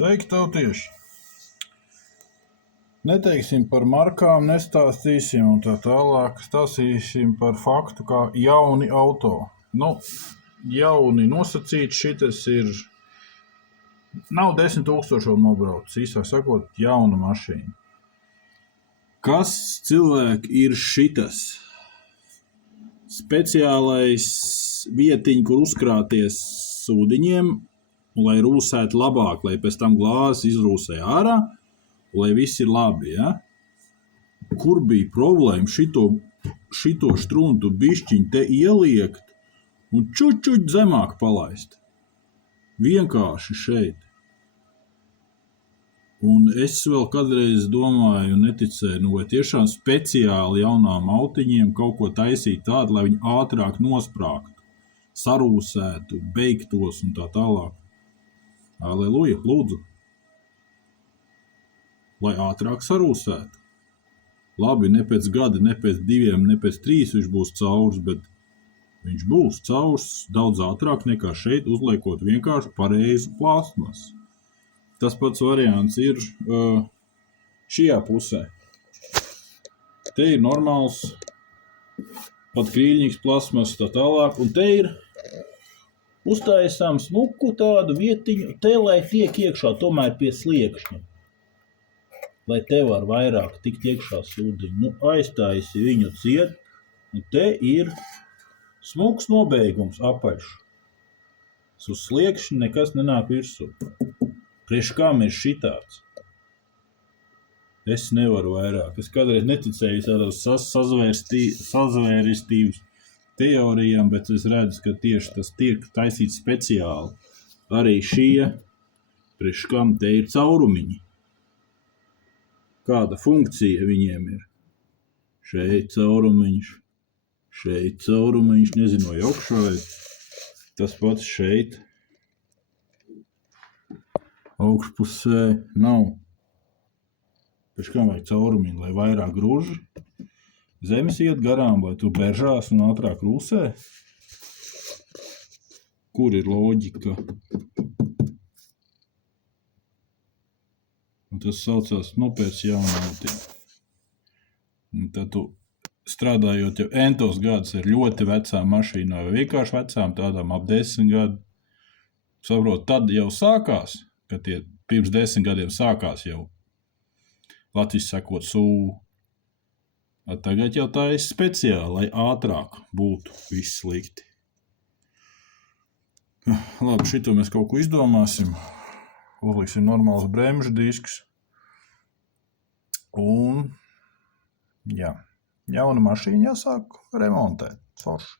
Sveiki, tautieši! Neteiksim par markām, nestāstīsim un tā tālāk. Stāstīsim par faktu, kā jauni auto. Jauni nosacīti šitas ir. Nav 10 000 vēl nobraucis, īsāk sakot, jauna mašīna. Kas cilvēki ir šitas? Speciālais vietiņ, kur uzkrāties ūdeņiem, lai rūsētu labāk, lai pēc tam glāzes izrūsē ārā, lai viss ir labi, ja? Kur bija problēma šito štruntu bišķiņu te ieliekt un čučuļ zemāk palaist? Vienkārši šeit. Un es vēl kādreiz domāju un neticēju, vai tiešām speciāli jaunām autiņiem kaut ko taisīt tādu, lai viņi ātrāk nosprāgtu, sarūsētu, beigtos un tā tālāk. Aleluja, lūdzu. Lai ātrāk sarūsētu. Labi, ne pēc gada, ne pēc 2, ne pēc 3 viņš būs caurs, bet viņš būs caurs daudz ātrāk nekā šeit, uzliekot vienkārši pareizu plastmasu. Tas pats variants ir šajā pusē. Te ir normāls, pat krīļņīgs plastmas tā tālāk, un te ir uztaisām smuku tādu vietiņu, te lai tiek iekšā tomēr pie sliekšņa. Lai te var vairāk tikt iekšā ūdeņi. Aiztaisi viņu ciet, un te ir smuks nobeigums apaļš. Uz sliekšņa nekas nenāk virsū. Priekš kam ir šitāds? Es nevaru vairāk. Es kādreiz neticēju tādās sazvērestības teorijām, bet es redzu, ka tieši tas tiek taisīts speciāli. Arī šie, priekš kam te ir caurumiņi. Kāda funkcija viņiem ir? Šeit caurumiņš, nezinu, vai augšā ir. Tas pats šeit. Augšpusē nav. Pēc kam vajag caurumiņu, lai vairāk grūži? Zemes iet garām, lai tu beržās un ātrāk rūsē? Kur ir loģika? Un tas saucās nopērc jaunu autiņu. Un tad tu strādājot jau entos gadus ar ļoti vecām mašīnām vai vienkārši vecām, tādām ap 10 gadu, saprot, tad jau sākās, kad tie pirms 10 gadiem sākās jau latviski sakot sūlu. Tagad jau tā ir speciāli, lai ātrāk būtu viss slikti. Labi, šito mēs kaut ko izdomāsim. Uzliksim normāls bremžu disks. Un, jā, jauna mašīna jāsāk remontēt. Forši.